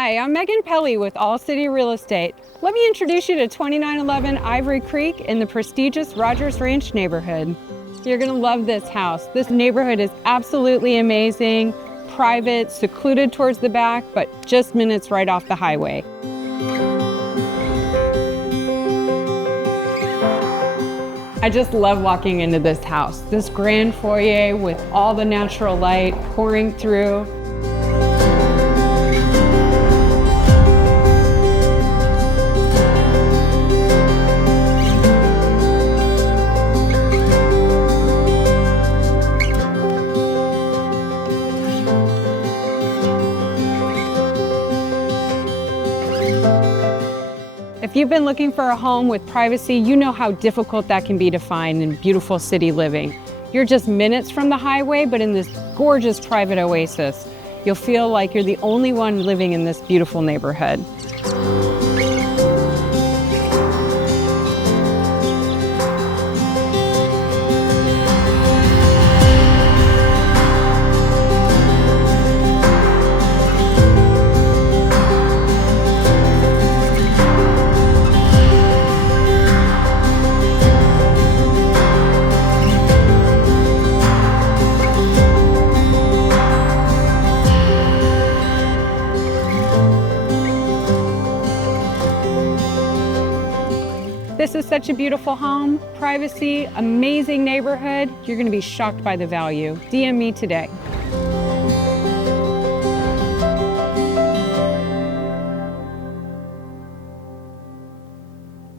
Hi, I'm Megan Pelly with All City Real Estate. Let me introduce you to 2911 Ivory Creek in the prestigious Rogers Ranch neighborhood. You're gonna love this house. This neighborhood is absolutely amazing, private, secluded towards the back, but just minutes right off the highway. I just love walking into this house. This grand foyer with all the natural light pouring through. If you've been looking for a home with privacy, you know how difficult that can be to find in beautiful city living. You're just minutes from the highway, but in this gorgeous private oasis. You'll feel like you're the only one living in this beautiful neighborhood. This is such a beautiful home, privacy, amazing neighborhood. You're going to be shocked by the value. DM me today.